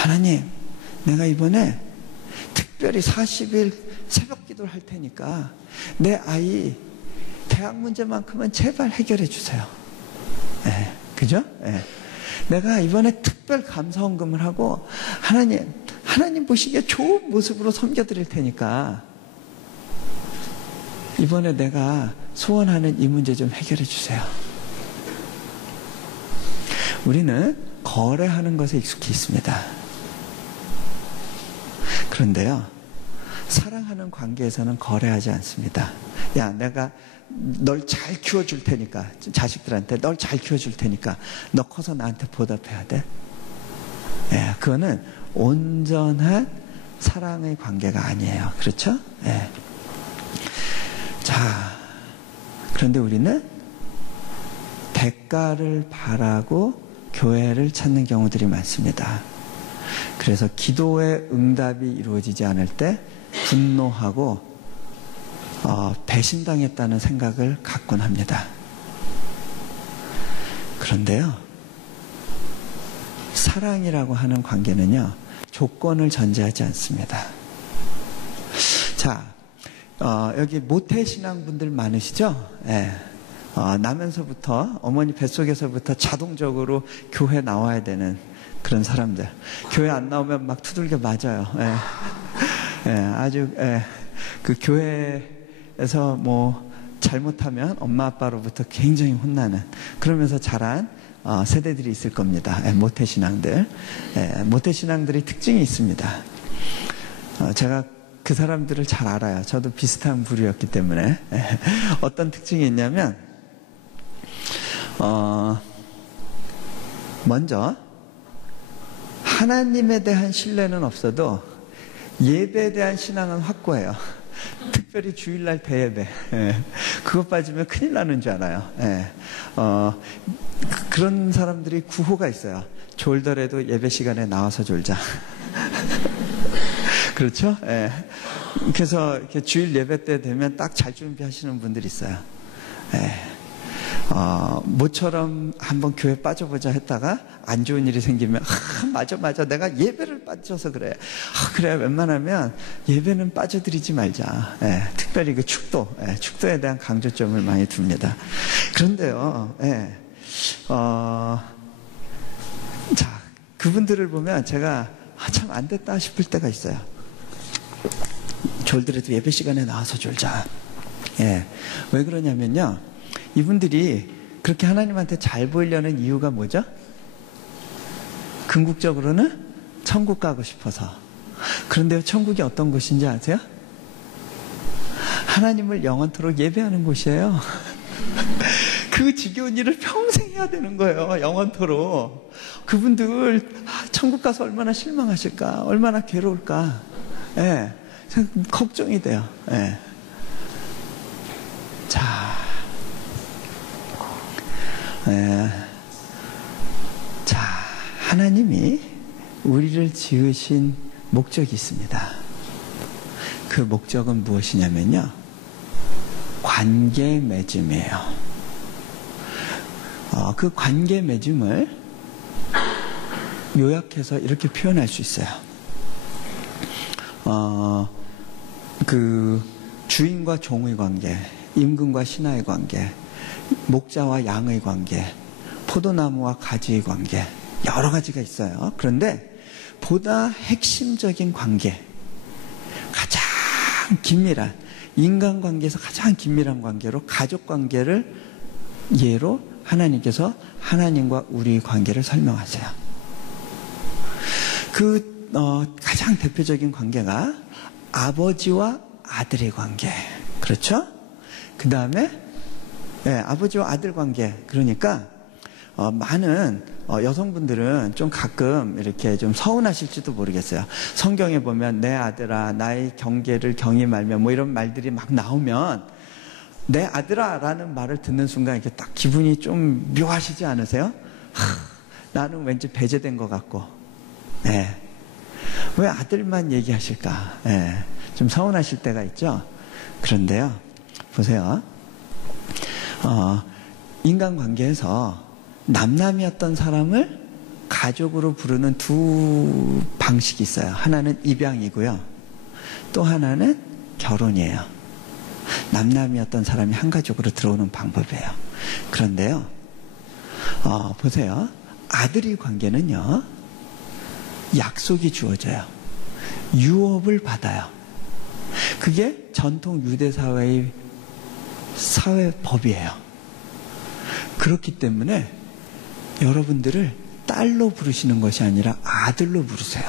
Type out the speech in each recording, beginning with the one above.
하나님, 내가 이번에 특별히 40일 새벽 기도를 할 테니까 내 아이 대학 문제만큼은 제발 해결해 주세요. 예, 그죠? 예. 내가 이번에 특별 감사헌금을 하고 하나님 보시기에 좋은 모습으로 섬겨드릴 테니까 이번에 내가 소원하는 이 문제 좀 해결해 주세요. 우리는 거래하는 것에 익숙해 있습니다. 그런데요, 사랑하는 관계에서는 거래하지 않습니다. 야, 내가 널 잘 키워줄 테니까, 자식들한테 널 잘 키워줄 테니까 너 커서 나한테 보답해야 돼. 예, 그거는 온전한 사랑의 관계가 아니에요. 그렇죠? 예. 자, 그런데 우리는 대가를 바라고 교회를 찾는 경우들이 많습니다. 그래서 기도의 응답이 이루어지지 않을 때 분노하고 배신당했다는 생각을 갖곤 합니다. 그런데요, 사랑이라고 하는 관계는요, 조건을 전제하지 않습니다. 자, 여기 모태신앙분들 많으시죠? 예. 나면서부터, 어머니 뱃속에서부터 자동적으로 교회 나와야 되는 그런 사람들. 교회 안 나오면 막 두들겨 맞아요. 예. 예, 아주, 예. 그 교회에서 뭐 잘못하면 엄마 아빠로부터 굉장히 혼나는, 그러면서 자란 세대들이 있을 겁니다. 예, 모태신앙들. 예, 모태신앙들이 특징이 있습니다. 제가 그 사람들을 잘 알아요. 저도 비슷한 부류였기 때문에. 예, 어떤 특징이 있냐면, 먼저 하나님에 대한 신뢰는 없어도 예배에 대한 신앙은 확고해요. 특별히 주일날 대예배. 예. 그거 빠지면 큰일 나는 줄 알아요. 예. 그런 사람들이 구호가 있어요. 졸더라도 예배 시간에 나와서 졸자. 그렇죠? 예. 그래서 이렇게 주일 예배 때 되면 딱 잘 준비하시는 분들이 있어요. 예. 모처럼 한번 교회 빠져보자 했다가 안 좋은 일이 생기면 맞아 내가 예배를 빠져서 그래. 그래, 웬만하면 예배는 빠져드리지 말자. 예, 특별히 그 축도에 대한 강조점을 많이 둡니다. 그런데요, 예, 자, 그분들을 보면 제가 참 안 됐다 싶을 때가 있어요. 졸더라도 예배 시간에 나와서 졸자. 예, 왜 그러냐면요, 이분들이 그렇게 하나님한테 잘 보이려는 이유가 뭐죠? 궁극적으로는 천국 가고 싶어서. 그런데 천국이 어떤 곳인지 아세요? 하나님을 영원토록 예배하는 곳이에요. 그 지겨운 일을 평생 해야 되는 거예요. 영원토록. 그분들 천국 가서 얼마나 실망하실까, 얼마나 괴로울까. 예, 걱정이 돼요. 예. 자, 하나님이 우리를 지으신 목적이 있습니다. 그 목적은 무엇이냐면요, 관계 맺음이에요. 그 관계 맺음을 요약해서 이렇게 표현할 수 있어요. 그 주인과 종의 관계, 임금과 신하의 관계, 목자와 양의 관계, 포도나무와 가지의 관계, 여러 가지가 있어요. 그런데 보다 핵심적인 관계, 가장 긴밀한, 인간관계에서 가장 긴밀한 관계로 가족 관계를 예로 하나님께서 하나님과 우리의 관계를 설명하세요. 그 가장 대표적인 관계가 아버지와 아들의 관계. 그렇죠? 그 다음에 아버지와 아들 관계. 그러니까 많은 여성분들은 좀 가끔 이렇게 좀 서운하실지도 모르겠어요. 성경에 보면 내 아들아 나의 경계를 경히 말며 뭐 이런 말들이 막 나오면 내 아들아 라는 말을 듣는 순간 이렇게 딱 기분이 좀 묘하시지 않으세요? 나는 왠지 배제된 것 같고, 왜 아들만 얘기하실까? 좀 서운하실 때가 있죠. 그런데요, 보세요. 인간관계에서 남남이었던 사람을 가족으로 부르는 두 방식이 있어요. 하나는 입양이고요. 또 하나는 결혼이에요. 남남이었던 사람이 한 가족으로 들어오는 방법이에요. 그런데요, 보세요. 아들의 관계는요, 약속이 주어져요. 유업을 받아요. 그게 전통 유대 사회의 사회법이에요. 그렇기 때문에 여러분들을 딸로 부르시는 것이 아니라 아들로 부르세요.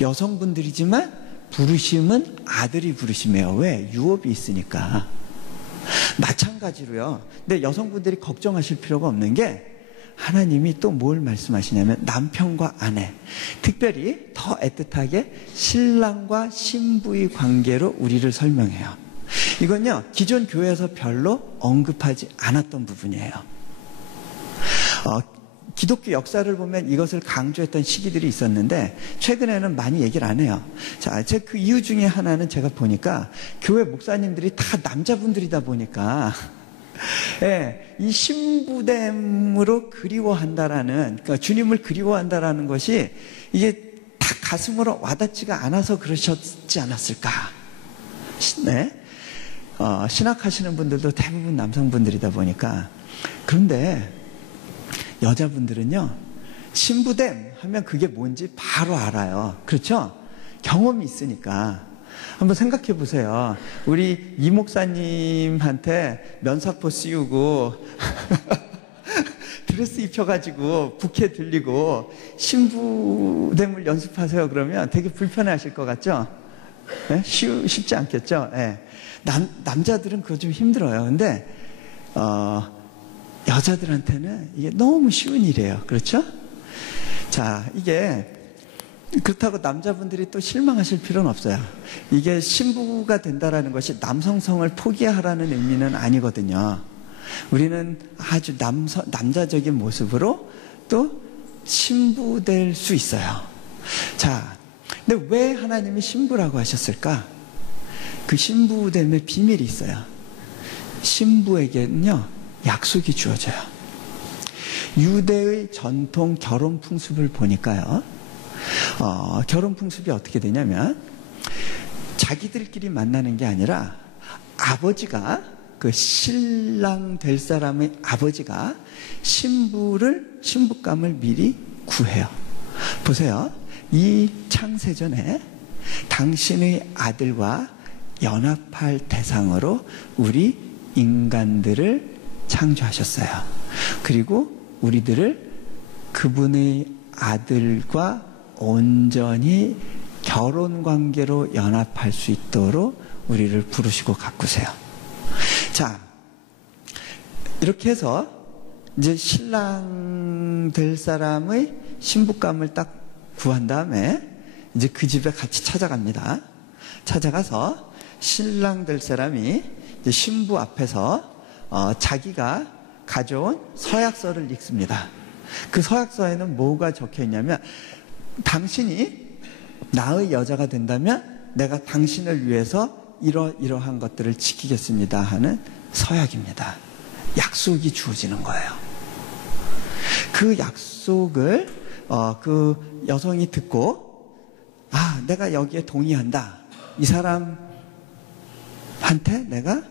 여성분들이지만 부르심은 아들이 부르심이에요. 왜? 유업이 있으니까. 마찬가지로요. 근데 여성분들이 걱정하실 필요가 없는 게, 하나님이 또 뭘 말씀하시냐면 남편과 아내, 특별히 더 애틋하게 신랑과 신부의 관계로 우리를 설명해요. 이건요, 기존 교회에서 별로 언급하지 않았던 부분이에요. 기독교 역사를 보면 이것을 강조했던 시기들이 있었는데 최근에는 많이 얘기를 안 해요. 자, 그 이유 중에 하나는 제가 보니까 교회 목사님들이 다 남자분들이다 보니까 예, 이 신부됨으로 그리워한다라는, 그러니까 주님을 그리워한다라는 것이 이게 다 가슴으로 와닿지가 않아서 그러셨지 않았을까. 네? 신학하시는 분들도 대부분 남성분들이다 보니까. 그런데 여자분들은요, 신부됨 하면 그게 뭔지 바로 알아요. 그렇죠? 경험이 있으니까. 한번 생각해 보세요. 우리 이 목사님한테 면사포 씌우고 드레스 입혀가지고 부케 들리고 신부됨을 연습하세요. 그러면 되게 불편해 하실 것 같죠? 네? 쉽지 않겠죠? 네. 남자들은 그거 좀 힘들어요. 근데 여자들한테는 이게 너무 쉬운 일이에요. 그렇죠? 자, 이게 그렇다고 남자분들이 또 실망하실 필요는 없어요. 이게 신부가 된다라는 것이 남성성을 포기하라는 의미는 아니거든요. 우리는 아주 남자적인 모습으로 또 신부될 수 있어요. 자, 근데 왜 하나님이 신부라고 하셨을까? 그 신부됨의 비밀이 있어요. 신부에게는요, 약속이 주어져요. 유대의 전통 결혼 풍습을 보니까요, 결혼 풍습이 어떻게 되냐면 자기들끼리 만나는 게 아니라 아버지가, 그 신랑 될 사람의 아버지가 신부감을 미리 구해요. 보세요. 이 창세전에 당신의 아들과 연합할 대상으로 우리 인간들을 창조하셨어요. 그리고 우리들을 그분의 아들과 온전히 결혼 관계로 연합할 수 있도록 우리를 부르시고 가꾸세요. 자, 이렇게 해서 이제 신랑 될 사람의 신부감을 딱 구한 다음에 이제 그 집에 같이 찾아갑니다. 찾아가서 신랑 될 사람이 이제 신부 앞에서 자기가 가져온 서약서를 읽습니다. 그 서약서에는 뭐가 적혀 있냐면, 당신이 나의 여자가 된다면 내가 당신을 위해서 이러한 것들을 지키겠습니다 하는 서약입니다. 약속이 주어지는 거예요. 그 약속을 그 여성이 듣고, 아, 내가 여기에 동의한다. 이 사람한테 내가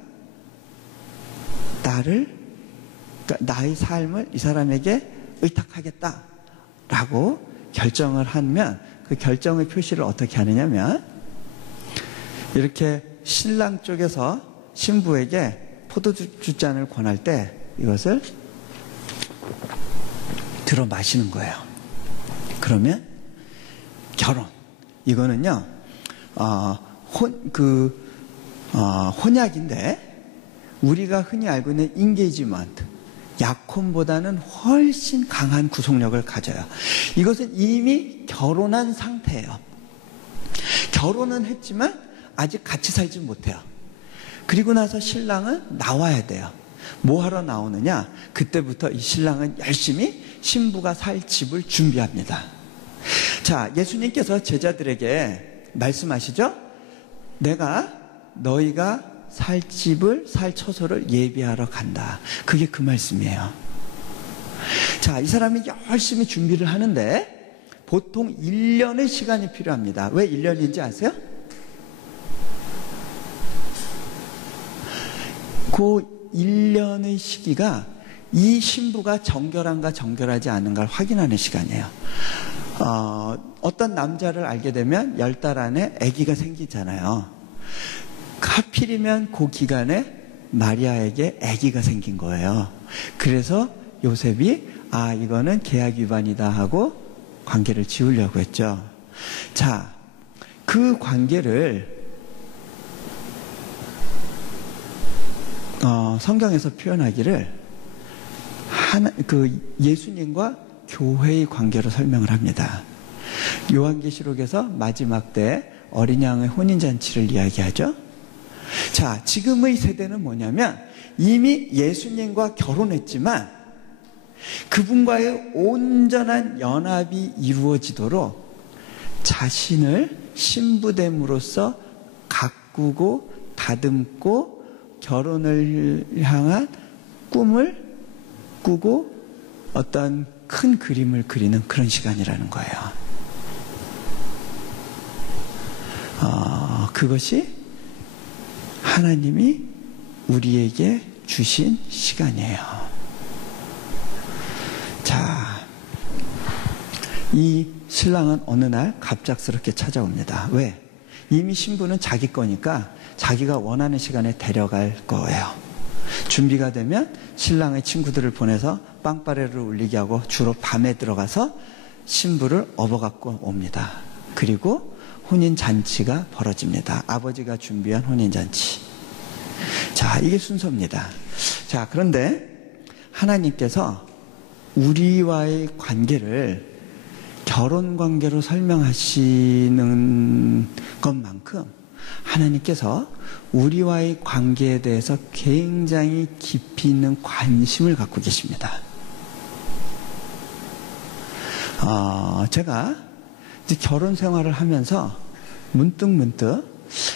나의 삶을 이 사람에게 의탁하겠다라고 결정을 하면, 그 결정의 표시를 어떻게 하느냐면, 이렇게 신랑 쪽에서 신부에게 포도주 잔을 권할 때 이것을 들어 마시는 거예요. 그러면 결혼, 이거는요 혼약인데, 우리가 흔히 알고 있는 인게이지먼트, 약혼보다는 훨씬 강한 구속력을 가져요. 이것은 이미 결혼한 상태예요. 결혼은 했지만 아직 같이 살지 못해요. 그리고 나서 신랑은 나와야 돼요. 뭐 하러 나오느냐? 그때부터 이 신랑은 열심히 신부가 살 집을 준비합니다. 자, 예수님께서 제자들에게 말씀하시죠? 내가 너희가 살 집을, 살 처소를 예비하러 간다. 그게 그 말씀이에요. 자, 이 사람이 열심히 준비를 하는데 보통 1년의 시간이 필요합니다. 왜 1년인지 아세요? 그 1년의 시기가 이 신부가 정결한가 정결하지 않은가를 확인하는 시간이에요. 어떤 남자를 알게 되면 10달 안에 아기가 생기잖아요. 하필이면 그 기간에 마리아에게 아기가 생긴 거예요. 그래서 요셉이 이거는 계약 위반이다 하고 관계를 지우려고 했죠. 자, 그 관계를 성경에서 표현하기를 예수님과 교회의 관계로 설명을 합니다. 요한계시록에서 마지막 때 어린 양의 혼인잔치를 이야기하죠. 자, 지금의 세대는 뭐냐면 이미 예수님과 결혼했지만 그분과의 온전한 연합이 이루어지도록 자신을 신부됨으로써 가꾸고 다듬고 결혼을 향한 꿈을 꾸고 어떤 큰 그림을 그리는 그런 시간이라는 거예요. 그것이 하나님이 우리에게 주신 시간이에요. 자, 이 신랑은 어느 날 갑작스럽게 찾아옵니다. 왜? 이미 신부는 자기 거니까 자기가 원하는 시간에 데려갈 거예요. 준비가 되면 신랑의 친구들을 보내서 빵빠레를 울리게 하고 주로 밤에 들어가서 신부를 업어갖고 옵니다. 그리고 혼인잔치가 벌어집니다. 아버지가 준비한 혼인잔치. 자, 이게 순서입니다. 자, 그런데 하나님께서 우리와의 관계를 결혼 관계로 설명하시는 것만큼 하나님께서 우리와의 관계에 대해서 굉장히 깊이 있는 관심을 갖고 계십니다. 제가 이제 결혼 생활을 하면서 문득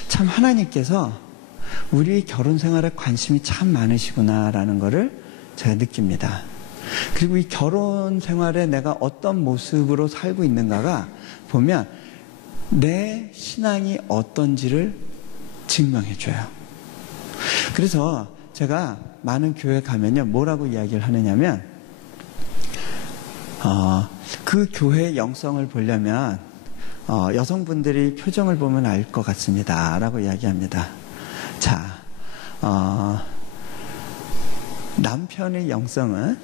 참 하나님께서 우리 결혼 생활에 관심이 참 많으시구나라는 것을 제가 느낍니다. 그리고 이 결혼 생활에 내가 어떤 모습으로 살고 있는가가 보면 내 신앙이 어떤지를 증명해줘요. 그래서 제가 많은 교회 가면요, 뭐라고 이야기를 하느냐면, 그 교회의 영성을 보려면, 여성분들이 표정을 보면 알 것 같습니다. 라고 이야기합니다. 자, 남편의 영성은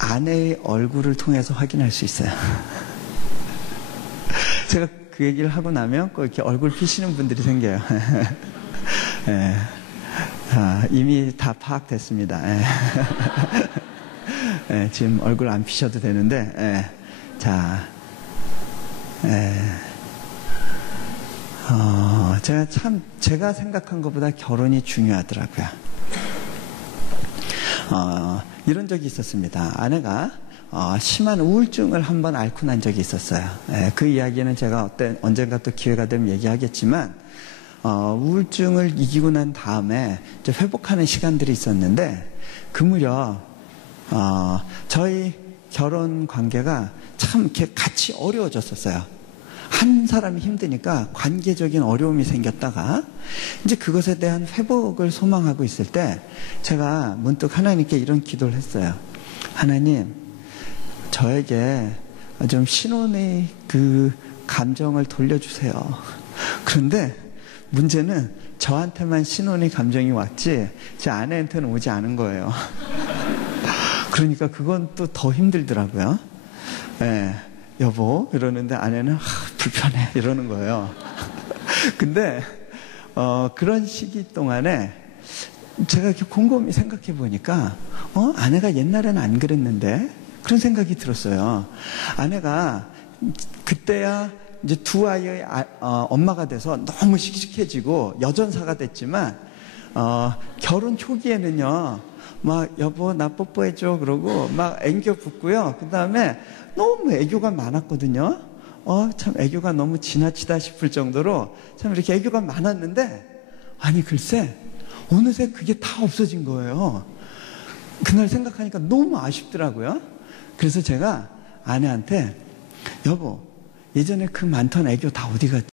아내의 얼굴을 통해서 확인할 수 있어요. 제가 그 얘기를 하고 나면 꼭 이렇게 얼굴 피시는 분들이 생겨요. 예. 이미 다 파악됐습니다. 예. 예, 지금 얼굴 안 피셔도 되는데, 예. 자, 제가 생각한 것보다 결혼이 중요하더라고요. 이런 적이 있었습니다. 아내가 심한 우울증을 한번 앓고 난 적이 있었어요. 그 이야기는 제가 언젠가 또 기회가 되면 얘기하겠지만, 우울증을 이기고 난 다음에 이제 회복하는 시간들이 있었는데, 그 무렵 저희 결혼 관계가 참 이렇게 같이 어려워졌었어요. 한 사람이 힘드니까 관계적인 어려움이 생겼다가 이제 그것에 대한 회복을 소망하고 있을 때 제가 문득 하나님께 이런 기도를 했어요. 하나님, 저에게 좀 신혼의 그 감정을 돌려주세요. 그런데 문제는 저한테만 신혼의 감정이 왔지 제 아내한테는 오지 않은 거예요. 그러니까 그건 또 더 힘들더라고요. 예, 여보 이러는데 아내는 불편해 이러는 거예요. 근데 그런 시기 동안에 제가 이렇게 곰곰이 생각해 보니까 아내가 옛날에는 안 그랬는데 그런 생각이 들었어요. 아내가 그때야 이제 두 아이의 엄마가 돼서 너무 씩씩해지고 여전사가 됐지만 결혼 초기에는요 막 여보 나 뽀뽀해줘 그러고 막 앵겨 붙고요. 그 다음에 너무 애교가 많았거든요. 참 애교가 너무 지나치다 싶을 정도로 참 이렇게 애교가 많았는데 아니 글쎄 어느새 그게 다 없어진 거예요. 그날 생각하니까 너무 아쉽더라고요. 그래서 제가 아내한테 여보, 예전에 그 많던 애교 다 어디 갔지?